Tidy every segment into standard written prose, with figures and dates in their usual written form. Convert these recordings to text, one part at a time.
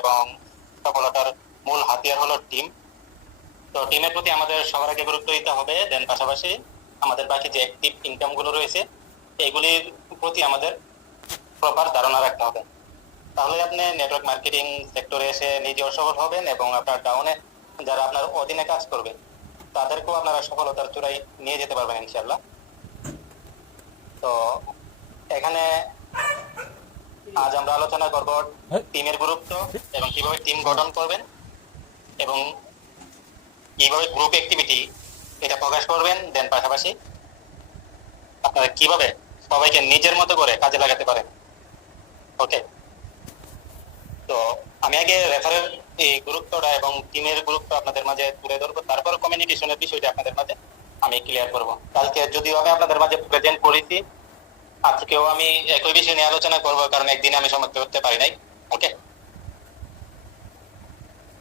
এবং সফলতার মূল হাতিয়ার হলো টিম। তো টিমের প্রতি আমাদের সবার আগে গুরুত্ব দিতে হবে, দেন পাশাপাশি আমাদের বাকি যে অ্যাক্টিভ ইনকাম গুলো রয়েছে এগুলির প্রতি আমাদের প্রপার ধারণা রাখতে হবে। তাহলে আপনি নেটওয়ার্ক মার্কেটিং সেক্টরে এসে নিজেও সফল হবেন এবং আপনার ডাউনে যারা আপনার অধীনে কাজ করবে তাদেরকেও আপনারা সফলতার চূড়ায় নিয়ে যেতে পারবেন ইনশাআল্লাহ। তো এখানে আজ আমরা আলোচনা করব টিমের গুরুত্ব এবং কিভাবে টিম গঠন করবেন এবং কিভাবে গ্রুপ অ্যাক্টিভিটি এটা প্রকাশ করবেন, দেন পাশাপাশি আপনারা কিভাবে সবাইকে নিজের মতো করে কাজে লাগাতে পারেন। ওকে, তো আমি আগে রেফারের এই গুরুত্বটা এবং টিমের গুরুত্ব আপনাদের মাঝে তুলে ধরবো, তারপর কমিউনিকেশনের বিষয়টা আপনাদের মাঝে আমি ক্লিয়ার করব। কালকে যদিও আমি আপনাদের মাঝে প্রেজেন্ট করেছি, আজকেও আমি একই বিষয় নিয়ে আলোচনা করব, কারণ একদিনে আমি সমাপ্ত করতে পারি নাই। ওকে,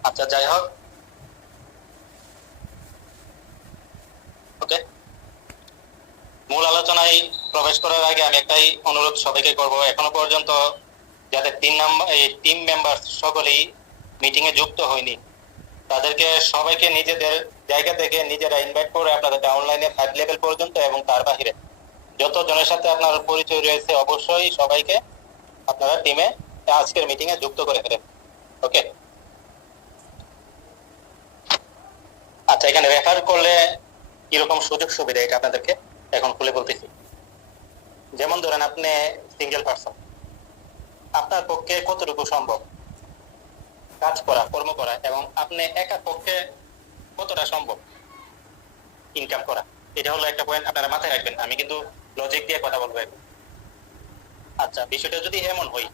আচ্ছা যাই হোক, ওকে, মূল আলোচনায় প্রবেশ করার আগে আমি একটাই অনুরোধ সবাইকে করব, এখনো পর্যন্ত যাদের টিম মেম্বার সকলেই মিটিং এ যুক্ত হয়নি তাদেরকে সবাইকে নিজেদের জায়গা থেকে নিজেরা ইনভাইট করে আপনাদের অনলাইনে 5 লেভেল পর্যন্ত এবং তার বাহিরে যত জনের সাথে আপনার পরিচয় রয়েছে অবশ্যই সবাইকে আপনারা টিমে আজকের মিটিং এ যুক্ত করে ফেলেন। ওকে, আচ্ছা, এখানে রেফার করলে কিরকম সুযোগ সুবিধা এটা আপনাদেরকে এখন খুলে বলতেছি। যেমন ধরেন আপনি সিঙ্গেল পার্সন, আপনার পক্ষে কতটুকু সম্ভব কাজ করা, কর্ম করা, এবং আপনি একা পক্ষে কতটা সম্ভব ইনকাম করা, এটা হলো একটা পয়েন্ট আপনারা মাথায় রাখবেন। আমি কিন্তু লজিক দিয়ে কথা বলবো এখন। আচ্ছা, বিষয়টা যদি এমন হয়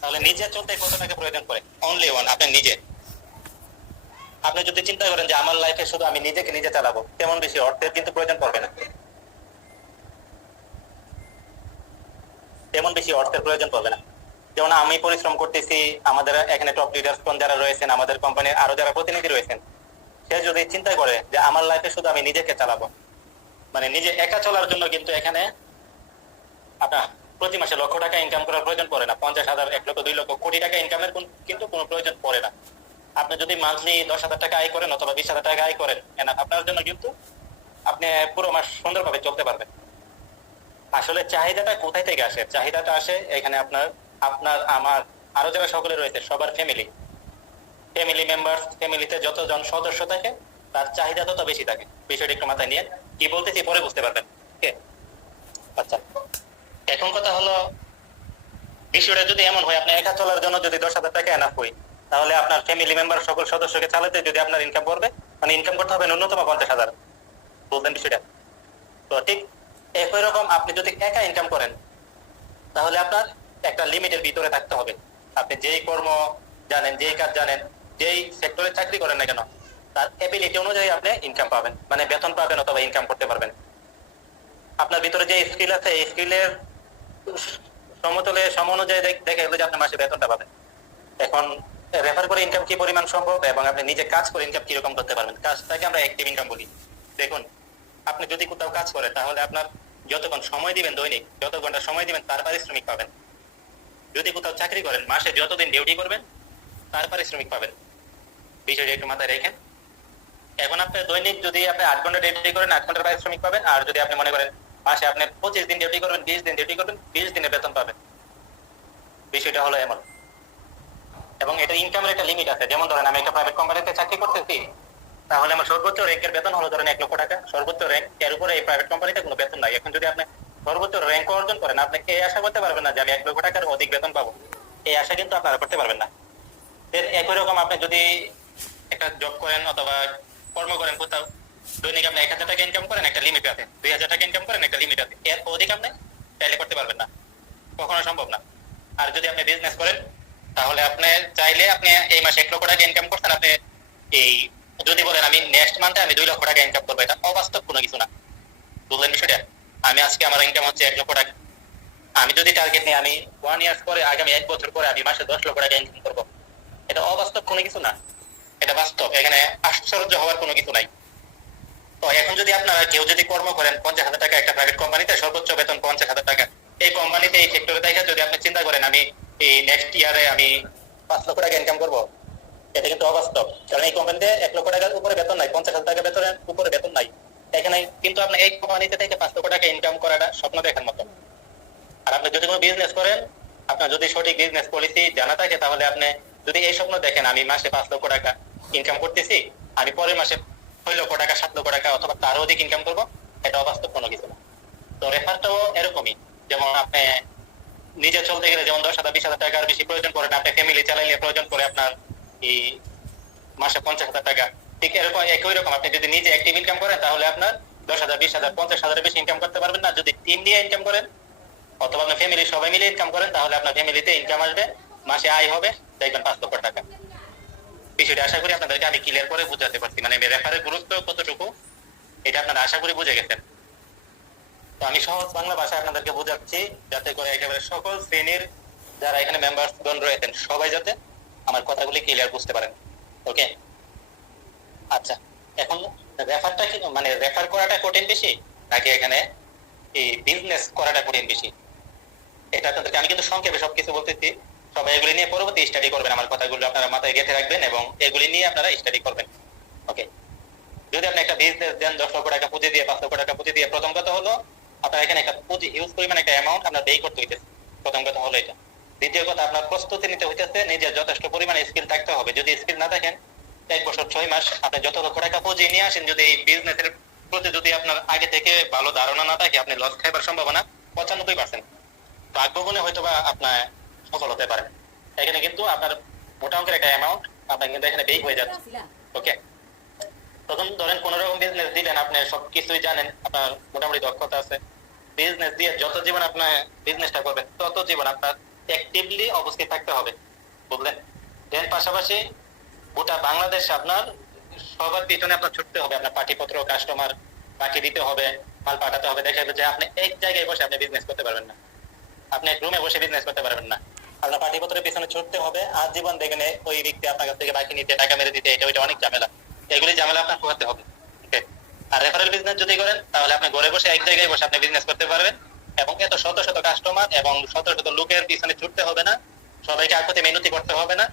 তাহলে নিজে চলতে কত টাকা প্রয়োজন পড়ে? অনলি ওয়ান, আপনি নিজে। আপনি যদি চিন্তা করেন যে আমার লাইফে শুধু আমি নিজেকে নিজে চালাবো, তেমন বেশি অর্থের কিন্তু প্রয়োজন পড়বে না, তেমন বেশি অর্থের প্রয়োজন পড়বে না। যেমন আমি পরিশ্রম করতেছি, আমাদের এখানে টপ লিডার্স যারা রয়েছেন, আমাদের কোম্পানির আরো যারা প্রতিনিধি রয়েছেন, সে যদি চিন্তা করে যে আমার লাইফে শুধু আমি নিজেকে চালাবো, মানে নিজে একা চলার জন্য কিন্তু এখানে আপনার প্রতি মাসে লক্ষ টাকা ইনকাম করার প্রয়োজন পড়ে না, 50,000, 1 লক্ষ, 2 লক্ষ, কোটি টাকা ইনকামের কিন্তু কোনো প্রয়োজন পড়ে না। আপনি যদি মান্থলি 10,000 টাকা আয় করেন অথবা 20,000 টাকা আয় করেন, আপনার জন্য কিন্তু আপনি পুরো মাস সুন্দরভাবে চলতে পারবেন। আসলে চাহিদাটা কোথায় থেকে আসে? চাহিদাটা আসে এখানে আপনার আপনার আমার আরো যারা সকলে রয়েছে সবার ফ্যামিলি মেম্বার, ফ্যামিলিতে যতজন সদস্য থাকে তার চাহিদা তত বেশি থাকে। বিষয়টা একটু মাথায় নিয়ে কি বলতেছি পরে বুঝতে পারবেন। আচ্ছা, এখন কথা হলো বিষয়টা যদি এমন হয় আপনি একা চলার জন্য যদি 10,000 টাকা এনাফ হয়, তাহলে আপনার ফ্যামিলি মেম্বার সকল সদস্যকে চালাতে যদি আপনার ইনকাম করবে, মানে ইনকাম করতে হবে ন্যূনতম 50,000। বলতেন বিষয়টা তো ঠিক একই রকম। আপনি যদি একা ইনকাম করেন তাহলে আপনার একটা লিমিটের ভিতরে থাকতে হবে। আপনি যেই কর্ম জানেন, যেই কাজ জানেন, যেই সেক্টরে চাকরি করেন না কেন, তার এবিলিটি অনুযায়ী আপনি ইনকাম পাবেন, মানে বেতন পাবেন অথবা ইনকাম করতে পারবেন। আপনার ভিতরে যে স্কিল আছে এই স্কিলের সমতলে সম অনুযায়ী দেখে গেলে যে আপনি মাসে বেতনটা পাবেন। এখন রেফার করে ইনকাম কি পরিমাণ সম্ভব এবং আপনি নিজে কাজ করে ইনকাম কিরকম করতে পারবেন, কাজটাকে আমরা অ্যাক্টিভ ইনকাম বলি। দেখুন, আপনি যদি কোথাও কাজ করেন তাহলে আপনার যতক্ষণ সময় দিবেন, দৈনিক যত ঘন্টা সময় দিবেন তার পারিশ্রমিক পাবেন। যদি কোথাও চাকরি করেন মাসে যতদিন ডিউটি করবেন তার পারিশ্রমিক পাবেন। বিষয়টা একটু মাথায় রেখেন। এখন আপনি দৈনিক যদি আপনি 8 ঘন্টা ডিউটি করেন 8 ঘন্টার পারিশ্রমিক পাবেন, আর যদি আপনি মনে করেন মাসে আপনি 25 দিন ডিউটি করবেন, 20 দিন ডিউটি করবেন, 20 দিনের বেতন পাবেন। বিষয়টা হলো এমন। এবং এটা ইনকামের একটা লিমিট আছে। যেমন ধরেন আমি একটা প্রাইভেট কোম্পানিতে চাকরি করতেছি, তাহলে আমার সর্বোচ্চ র্যাঙ্কের বেতন হলো ধরেন 1 লক্ষ টাকা, সর্বোচ্চ র্যাঙ্ক। এর উপরে এই প্রাইভেট কোম্পানিতে কোনো বেতন নাই। এখন যদি আপনি সর্বোচ্চ র্যাঙ্ক অর্জন করেন, আপনি এই আশা করতে পারবেন না যে আমি 1 লক্ষ টাকার অধিক বেতন পাবো, এই আশা কিন্তু আপনারা করতে পারবেন না। একই রকম আপনি যদি একটা জব করেন অথবা কর্ম করেন কোথাও, দৈনিক আপনি 1,000 টাকা ইনকাম করেন, একটা লিমিট আছে, 2,000 টাকা ইনকাম করেন, একটা লিমিট আছে, এর অধিক আপনি চাইলে করতে পারবেন না, কখনো সম্ভব না। আর যদি আপনি বিজনেস করেন তাহলে আপনি চাইলে আপনি এই মাসে 1 লক্ষ টাকা ইনকাম করছেন, আপনি এই যদি বলেন আমি নেক্সট মান্থে আমি 2 লক্ষ টাকা ইনকাম করবো, এটা অবাস্তব কোনো কিছু না। বুঝলেন বিষয়টা? আমি আজকে আমার ইনকাম হচ্ছে 1 লক্ষ টাকা, আমি যদি টার্গেট নিই আমি 1 ইয়ার্স পরে, আগামী 1 বছর পরে আমি মাসে 10 লক্ষ টাকা ইনকাম করবো, এটা অবাস্তব কোনো কিছু না, এটা বাস্তব। এখানে আশ্চর্য হওয়ার কোনো কিছু নাই। তো এখন যদি আপনারা কেউ যদি কর্ম করেন 50,000 টাকা একটা প্রাইভেট কোম্পানিতে, সর্বোচ্চ বেতন 50,000 টাকা, এই কোম্পানিতে এই সেক্টরে দেখে যদি আপনি চিন্তা করেন আমি এই নেক্সট ইয়ারে আমি 5 লক্ষ টাকা ইনকাম করবো, এটা কিন্তু অবাস্তব। কারণ এই কোম্পানিতে 1 লক্ষ টাকার উপরে বেতন নাই, 50,000 টাকা বেতনের উপরে বেতন নাই এখানে। কিন্তু আপনি এই কোম্পানিতে থেকে 5 লক্ষ টাকা ইনকাম করাটা স্বপ্ন দেখার মতো। আর আপনি যদি কোনো বিজনেস করেন, আপনার যদি সঠিক বিজনেস পলিসি জানা থাকে, তাহলে আপনি যদি এই স্বপ্ন দেখেন আমি মাসে 5 লক্ষ টাকা ইনকাম করতেছি, আমি পরের মাসে 6 লক্ষ টাকা 7 লক্ষ টাকা অথবা তারও অধিক ইনকাম করবো, এটা অবাস্তব কোনো কিছু না। তো রেফারটাও এরকমই, যেমন আপনি নিজে চলতে গেলে যেমন 10,000 20,000 টাকার বেশি প্রয়োজন পড়ে না, আপনি ফ্যামিলি চালাইলে প্রয়োজন পড়ে আপনার এই মাসে 50,000 টাকা, ঠিক এরকম একই রকম আপনি যদি নিজে অ্যাক্টিভ ইনকাম করেন তাহলে আপনার 10,000 20,000 50,000 বেশি ইনকাম করতে পারবেন না। যদি টিম নিয়ে ইনকাম করেন অথবা আপনার ফ্যামিলি সবাই মিলে ইনকাম করেন, তাহলে আপনার ফ্যামিলিতে ইনকাম আসবে, মাসে আয় হবে দেখবেন 5 লক্ষ টাকা। বিষয়টা আশা করি আপনাদেরকে আমি ক্লিয়ার করে বুঝাতে পারছি, মানে রেফারের গুরুত্ব কতটুকু এটা আপনারা আশা করি বুঝে গেছেন। তো আমি সহজ বাংলা ভাষায় আপনাদেরকে বোঝাচ্ছি, যাতে করে একেবারে সকল শ্রেণীর যারা এখানে মেম্বারসগণ রয়েছেন সবাই যাতে আমার কথাগুলি ক্লিয়ার বুঝতে পারেন। ওকে, আচ্ছা, এখন রেফারটা কি, মানে রেফার করাটা কঠিন বেশি নাকি এখানে এই বিজনেস করাটা কঠিন বেশি, এটা আপনাদেরকে আমি কিন্তু সংক্ষেপে সবকিছু বলতেছি। সবাই এগুলি নিয়ে পরবর্তী স্টাডি করবেন, আমার কথাগুলো আপনারা মাথায় গেঁথে রাখবেন এবং এগুলি নিয়ে আপনারা স্টাডি করবেন। ওকে, যদি আপনি একটা বিজনেস দেন 10 লক্ষ টাকা পুঁজি দিয়ে 5 লক্ষ টাকা পুঁজি দিয়ে, প্রথম কথা হলো আপনার এখানে একটা পুঁজি হিউজ পরিমাণ একটা অ্যামাউন্ট আপনার ব্যয় করতে হইতেছে, প্রথম কথা হলো এটা। দ্বিতীয় কথা, আপনার প্রস্তুতি নিতে হইতেছে, নিজের যথেষ্ট পরিমাণে স্কিল থাকতে হবে। যদি স্কিল না থাকেন 1 বছর 6 মাস আপনি যত লক্ষ টাকা পুঁজি নিয়ে আসেন, যদি এই বিজনেসের প্রতি যদি আপনার আগে থেকে ভালো ধারণা না থাকে, আপনি লস খাইবার সম্ভাবনা 95%। তো আগ্রহণে হয়তো বা আপনার সফল হতে পারেন। এখানে কিন্তু আপনার মোটা অঙ্কের একটা অ্যামাউন্ট আপনার কিন্তু এখানে ব্যয় হয়ে যাচ্ছে। ওকে, তখন ধরেন কোন রকম বিজনেস দিলেন, আপনি সবকিছুই জানেন, আপনার মোটামুটি দক্ষতা আছে, বিজনেস দিয়ে যত জীবন আপনার বিজনেসটা করবেন তত জীবন আপনার অ্যাক্টিভলি অবস্থায় থাকতে হবে, বুঝলেন? এর পাশাপাশি গোটা বাংলাদেশে আপনার সবার পিছনে আপনার ছুটতে হবে, আপনার পাঠিপত্র কাস্টমার পাঠিয়ে দিতে হবে, মাল পাঠাতে হবে। দেখা যাবে যে আপনি এক জায়গায় বসে আপনি বিজনেস করতে পারবেন না, আপনি এক রুমে বসে বিজনেস করতে পারবেন না, আপনার পাঠিপত্রের পিছনে ছুটতে হবে। আর জীবন দেখেন ওই ব্যক্তি আপনার কাছ থেকে বাকি নিতে, টাকা মেরে দিতে, এটা ওইটা অনেক ঝামেলা, এগুলি ঝামেলা আপনার পোহাতে হবে। আর রেফারেল বিজনেস যদি করেন তাহলে আপনি ঘরে বসে এক জায়গায় বসে আপনি বিজনেস করতে পারবেন এবং এত শত শত কাস্টমার এবং শত শত লোকের পিছনে ছুটতে হবে না, সবাইকে আগে মেহনতি করতে হবে না,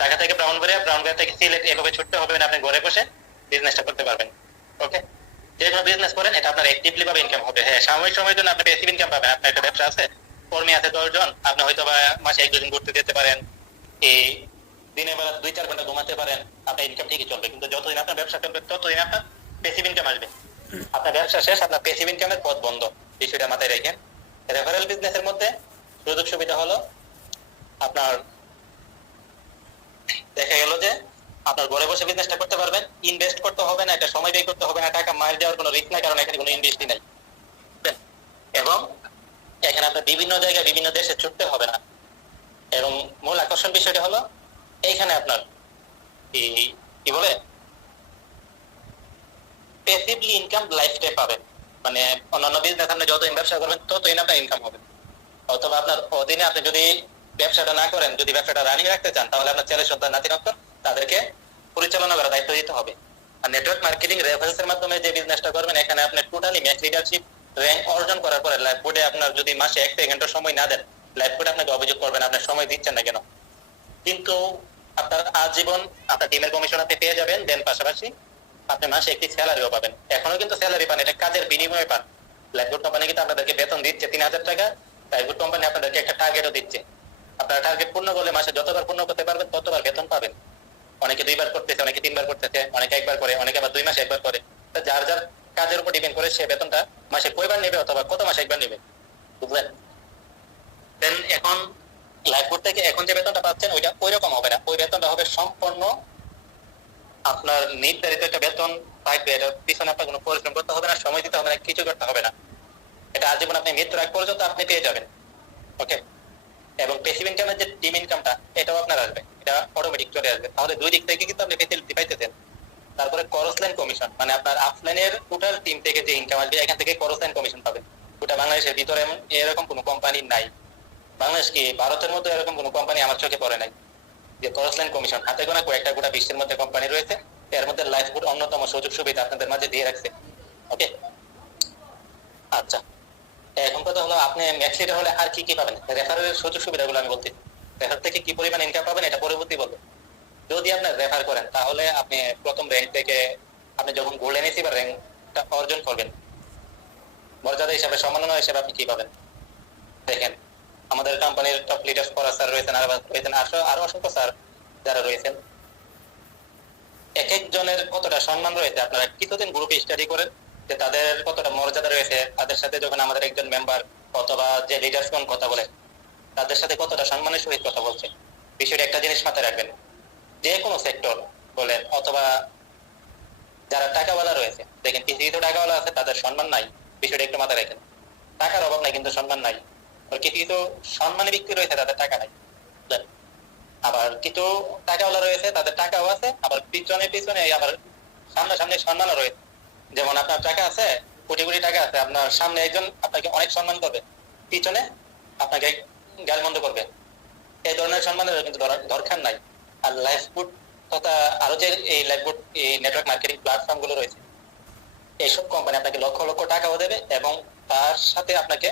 ঢাকা থেকে ব্রাউনবাড়িয়া থেকে সিলেট এভাবে ছুটতে হবে না, আপনি ঘরে বসে বিজনেসটা করতে পারবেন। ওকে, যে কোনো বিজনেস করেন এটা আপনার অ্যাক্টিভলি ভাবে ইনকাম হবে। হ্যাঁ, সাময়িক সময়ের জন্য আপনি প্যাসিভ ইনকাম পাবেন, আপনার একটা ব্যবসা আছে, কর্মী আছে 10 জন, আপনি হয়তো বা মাসে 1-2 দিন ঘুরতে যেতে পারেন, এই দিনের বেলা 2-4 ঘন্টা ঘুমাতে পারেন, আপনার ইনকাম ঠিকই চলবে। কিন্তু যতদিন আপনার ব্যবসা চলবে ততদিন আপনার প্যাসিভ ইনকাম আসবে। আপনার ব্যবসা শেষ, আপনার প্যাসিভ ইনকামের পথ বন্ধ, বিষয়টা মাথায় রাখেন। রেফারেল বিজনেসের মধ্যে সুযোগ সুবিধা হলো আপনার দেখা গেল যে আপনার ঘরে বসে বিজনেসটা করতে পারবেন, ইনভেস্ট করতে হবে না, এটা সময় ব্যয় করতে হবে না, টাকা মার দেওয়ার কোনো রিস্ক নাই, কারণ এখানে কোনো ইনভেস্টই নাই। এবং এখানে আপনার বিভিন্ন জায়গায় বিভিন্ন দেশে ছুটতে হবে না। এবং মূল আকর্ষণ বিষয়টা হলো এইখানে আপনার কি বলে প্যাসিভলি ইনকাম লাইফটাই পাবেন। মানে অন্যান্য বিজনেস আপনি যত ব্যবসা করবেন ততই আপনার ইনকাম হবে। অথবা আপনার অধীনে আপনি যদি ব্যবসাটা না করেন, যদি ব্যবসাটা রানিং রাখতে চান, তাহলে আপনার ছেলে সন্তান নাতি নাতন তাদেরকে পরিচালনা করার দায়িত্ব দিতে হবে। আর নেটওয়ার্ক মার্কেটিং রেফারেন্সের মাধ্যমে যে বিজনেসটা করবেন, এখানে আপনি টোটালি ম্যাচ লিডারশিপ র্যাঙ্ক অর্জন করার পরে লাইফ বোর্ডে আপনার যদি মাসে 1 সেকেন্ডের সময় না দেন, লাইফ বোর্ডে আপনাকে অভিযোগ করবেন আপনার সময় দিচ্ছেন না কেন। কিন্তু আপনার আজীবন আপনার টিমের কমিশন আপনি পেয়ে যাবেন, দেন পাশাপাশি আপনি মাসে একটি স্যালারিও পাবেন। এখনো কিন্তু স্যালারি পান, এটা কাজের বিনিময়ে পান। লাইফবোর্ড কোম্পানি কিন্তু আপনাদেরকে বেতন দিচ্ছে 3,000 টাকা, লাইফবোর্ড কোম্পানি আপনাদেরকে একটা টার্গেটও দিচ্ছে। আপনারা টার্গেট পূর্ণ করলে মাসে যতবার পূর্ণ করতে পারবেন ততবার বেতন পাবেন। অনেকে 2 বার করতেছে, অনেকে 3 বার করতেছে, অনেকে 1 বার করে, অনেকে আবার 2 মাসে 1 বার করে। যার যার কাজের উপর ডিপেন্ড করে সে বেতনটা মাসে কয়বার নেবে অথবা কত মাসে 1 বার নেবে, বুঝলেন? দেন এখন লাইফবোর্ড থেকে এখন যে বেতনটা পাচ্ছেন ওইটা ওইরকম হবে না, ওই বেতনটা হবে সম্পূর্ণ আপনার নির্ধারিত একটা বেতন থাকবে। এটার পিছনে আপনার কোনো পরিশ্রম করতে হবে না, সময় দিতে হবে না, কিছু করতে হবে না। এটা আজীবন আপনি মৃত্যুর আগ পর্যন্ত আপনি পেয়ে যাবেন। ওকে, এবং প্যাসিভ ইনকামের যে টিম ইনকামটা এটাও আপনার আসবে, এটা অটোমেটিক চলে আসবে। তাহলে দুই দিক থেকে কিন্তু আপনি ফেসিলিটি পাইতেছেন। তারপরে ক্রস লাইন কমিশন, মানে আপনার আফলাইনের টোটাল টিম থেকে যে ইনকাম আসবে এখান থেকে ক্রস লাইন কমিশন পাবেন। গোটা বাংলাদেশের ভিতরে এরকম কোনো কোম্পানি নাই, বাংলাদেশ কি ভারতের মধ্যে এরকম কোনো কোম্পানি আমার চোখে পড়ে নাই যে ক্রস লাইন কমিশন। হাতে গোনা কয়েকটা গোটা বিশ্বের মধ্যে কোম্পানি রয়েছে, এর মধ্যে লাইফবোর্ড অন্যতম সুযোগ সুবিধা আপনাদের মাঝে দিয়ে রাখছে। ওকে, আচ্ছা, এখন কথা হলো আপনি ম্যাক্স লিডার হলে আর কি কি পাবেন। রেফারেলের সুযোগ সুবিধাগুলো আমি বলছি। রেফার থেকে কি পরিমাণ ইনকাম পাবেন এটা পরবর্তী বলবো। যদি আপনি রেফার করেন তাহলে আপনি প্রথম র্যাঙ্ক থেকে আপনি যখন গোল্ড এনএসি বা র্যাঙ্কটা অর্জন করবেন, মর্যাদা হিসাবে সম্মাননা হিসাবে আপনি কি পাবেন দেখেন। আমাদের কোম্পানির টপ লিডার্স পড়া স্যার রয়েছেন, আর রয়েছেন আরো অসংখ্য স্যার যারা রয়েছেন। এক একজনের কতটা সম্মান রয়েছে আপনারা কিছুদিন গ্রুপে স্টাডি করেন যে তাদের কতটা মর্যাদা রয়েছে, তাদের সাথে যখন আমাদের একজন মেম্বার অথবা যে লিডার্সগণ কথা বলে তাদের সাথে কতটা সম্মানের সহিত কথা বলছে। বিষয়টা একটা জিনিস মাথায় রাখবেন, যে কোনো সেক্টর বলেন অথবা যারা টাকাওয়ালা রয়েছে, দেখেন কিছু কিছু টাকাওয়ালা আছে তাদের সম্মান নাই, বিষয়টা একটু মাথায় রাখেন। টাকার অভাব নাই কিন্তু সম্মান নাই। কিছু কিছু সম্মানী ব্যক্তি রয়েছে তাদের টাকা নাই, আবার কিছু টাকাওয়ালা রয়েছে তাদের টাকাও আছে, আবার পিছনে পিছনে আবার সামনাসামনি সম্মানও রয়েছে। যেমন আপনার টাকা আছে, কোটি কোটি টাকা আছে, আপনার সামনে একজন আপনাকে অনেক সম্মান করবে, পিছনে আপনাকে গালমন্দ করবে। এই ধরনের সম্মানের কিন্তু দরকার নাই। আর লাইফবুট তথা আরো যে এই লাইফবুট এই নেটওয়ার্ক মার্কেটিং প্ল্যাটফর্ম গুলো রয়েছে, এইসব কোম্পানি আপনাকে লক্ষ লক্ষ টাকাও দেবে এবং তার সাথে আপনাকে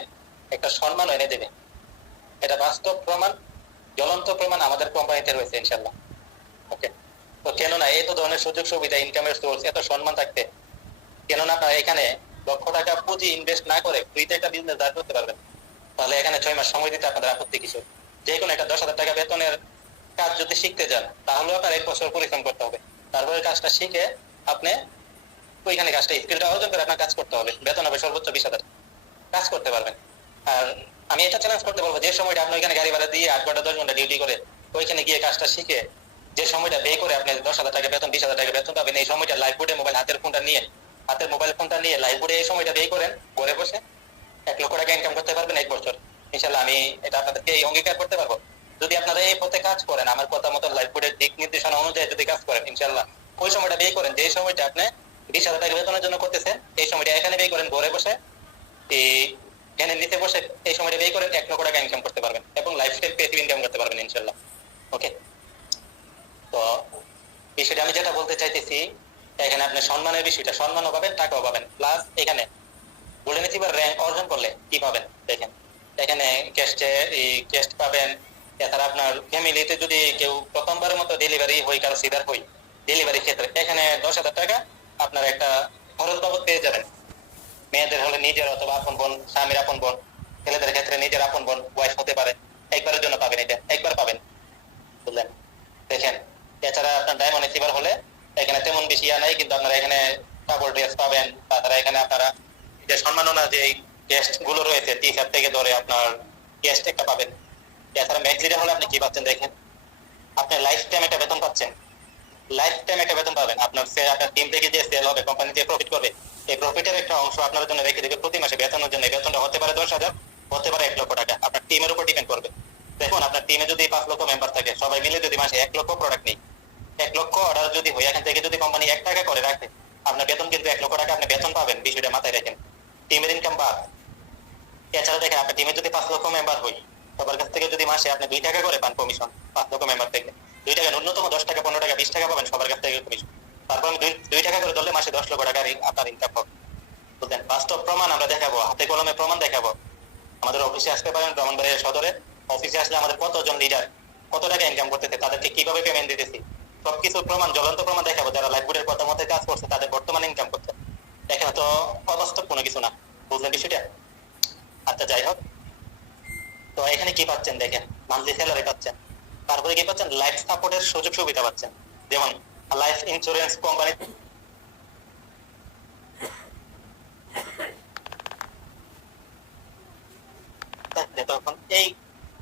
একটা সম্মান এনে দেবে। এটা বাস্তব প্রমাণ, জ্বলন্ত প্রমাণ আমাদের কোম্পানিতে রয়েছে ইনশাল্লাহ। ওকে, তো কেননা এই তো ধরনের সুযোগ সুবিধা, ইনকামের সোর্স, এত সম্মান থাকতে কেননা আপনারা এখানে লক্ষ টাকা পুঁজি ইনভেস্ট না করে ফ্রিতে একটা বিজনেস দাঁড় করতে পারবেন। তাহলে এখানে 6 মাস সময় দিতে আপনাদের আপত্তি কিছু? যে কোনো একটা 10,000 টাকা বেতনের কাজ যদি শিখতে যান তাহলেও আপনার 1 বছর পরিশ্রম করতে হবে, তারপরে কাজটা শিখে আপনি ওইখানে কাজটা স্কিলটা অর্জন করে আপনার কাজ করতে হবে, বেতন হবে সর্বোচ্চ 20,000, কাজ করতে পারবেন। আর আমি এটা চ্যালেঞ্জ করতে বলবো, যে সময়টা আপনি ওইখানে গাড়ি ভাড়া দিয়ে 8 ঘন্টা 10 ঘন্টা ডিউটি করে ওইখানে গিয়ে কাজটা শিখে যে সময়টা ব্যয় করে আপনি 10,000 টাকা বেতন 20,000 টাকা বেতন পাবেন, এই সময়টা লাইভ বোর্ডে হাতের মোবাইল ফোনটা নিয়ে লাইভ বোর্ডে এই সময়টা ব্যয় করেন, ঘরে বসে 1 লক্ষ টাকা ইনকাম করতে পারবেন 1 বছর ইনশাল্লাহ। আমি এটা আপনাদেরকে এই অঙ্গীকার করতে পারবো। যদি আপনারা এই পথে কাজ করেন, আমার কথা মতো লাইভ বোর্ডের দিক নির্দেশনা অনুযায়ী যদি কাজ করেন ইনশাল্লাহ, ওই সময়টা ব্যয় করেন যে সময়টা আপনি 20,000 টাকা বেতনের জন্য করতেছেন, এই সময়টা এখানে ব্যয় করেন ঘরে বসে, এখানে নিচে বসে এই সময়টা ব্যয় করেন 1 লক্ষ টাকা ইনকাম করতে পারবেন এবং লাইফস্টাইল পেসিভ ইনকাম করতে পারবেন ইনশাল্লাহ। ওকে, তো বিষয়টা আমি যেটা বলতে চাইতেছি, এখানে আপনি সম্মানের বিষয়টা, সম্মানও পাবেন, টাকাও পাবেন, প্লাস এখানে গোল্ডেন রিসিভার র্যাঙ্ক অর্জন করলে কি পাবেন দেখেন। এখানে গেস্ট পাবেন, এছাড়া আপনার ফ্যামিলিতে যদি কেউ প্রথমবারের মতো ডেলিভারি হই, কারো সিদার হই ডেলিভারি ক্ষেত্রে, এখানে 10,000 টাকা আপনার একটা খরচ বাবদ পেয়ে যাবেন। মেয়েদের হলে নিজের অথবা আপন বোন, স্বামীর আপন বোন, ছেলেদের ক্ষেত্রে নিজের আপন বোন ওয়াইফ হতে পারে, একবারের জন্য পাবেন, এটা একবার পাবেন, বুঝলেন। দেখেন এছাড়া আপনার ডায়মন্ড রিসিভার হলে এখানে তেমন বেশি নাই, কিন্তু আপনারা এখানে কাপড় ড্রেস পাবেন, তাছাড়া এখানে আপনারা যে সম্মাননা যে গেস্ট গুলো রয়েছে টি-শার্ট থেকে ধরে আপনার গেস্ট একটা পাবেন। এছাড়া ম্যাক্স লিডার হলে আপনি কি পাচ্ছেন দেখেন, আপনি লাইফ টাইম একটা বেতন পাচ্ছেন, লাইফ টাইম একটা বেতন পাবেন। আপনার টিম থেকে যে সেল হবে, কোম্পানি যে প্রফিট করবে, এই প্রফিটের একটা অংশ আপনার জন্য রেখে দেবে প্রতি মাসে বেতনের জন্য। বেতনটা হতে পারে 10,000, হতে পারে 1 লক্ষ টাকা, আপনার টিমের উপর ডিপেন্ড করবে। দেখুন আপনার টিমে যদি 5 লক্ষ মেম্বার থাকে, সবাই মিলে যদি মাসে 1 লক্ষ প্রোডাক্ট নেই, 1 লক্ষ অর্ডার যদি হয়, এখান থেকে যদি কোম্পানি 1 টাকা করে রাখে, আপনার বেতন কিন্তু 1 লক্ষ টাকা আপনি বেতন পাবেন। বিষয়টা মাথায় রাখেন, টিমের ইনকাম বাদ। এছাড়া দেখেন আপনার টিমে যদি 5 লক্ষ মেম্বার হই, সবার কাছ থেকে যদি মাসে আপনি 2 টাকা করে পান কমিশন, 5 লক্ষ মেম্বার থেকে 2 টাকা, ন্যূনতম 10 টাকা 15 টাকা 20 টাকা পাবেন সবার কাছ থেকে কমিশন। তারপর আমি 2 টাকা করে ধরলে মাসে 10 লক্ষ টাকা আপনার ইনকাম হবে, বুঝলেন। বাস্তব প্রমাণ আমরা দেখাবো, হাতে কলমে প্রমাণ দেখাবো। আমাদের অফিসে আসতে পারেন, ব্রাহ্মণবাড়িয়া সদরে অফিসে আসলে আমাদের কতজন লিডার কত টাকা ইনকাম করতেছে, তাদেরকে কিভাবে পেমেন্ট দিতেছি, সবকিছু প্রমাণ, জ্বলন্ত প্রমাণ দেখাবো। যারা লাইফবোর্ডের কথা মতে কাজ করছে তাদের বর্তমানে ইনকাম করছে, এখানে তো অবাস্তব কোনো কিছু না, বুঝলেন বিষয়টা। আচ্ছা যাই হোক, তো এখানে কি পাচ্ছেন দেখেন, মান্থলি স্যালারি পাচ্ছেন, তারপরে কি পাচ্ছেন, লাইফ সাপোর্টের সুযোগ সুবিধা পাচ্ছেন। যেমন লাইফ ইন্স্যুরেন্স কোম্পানি তখন এই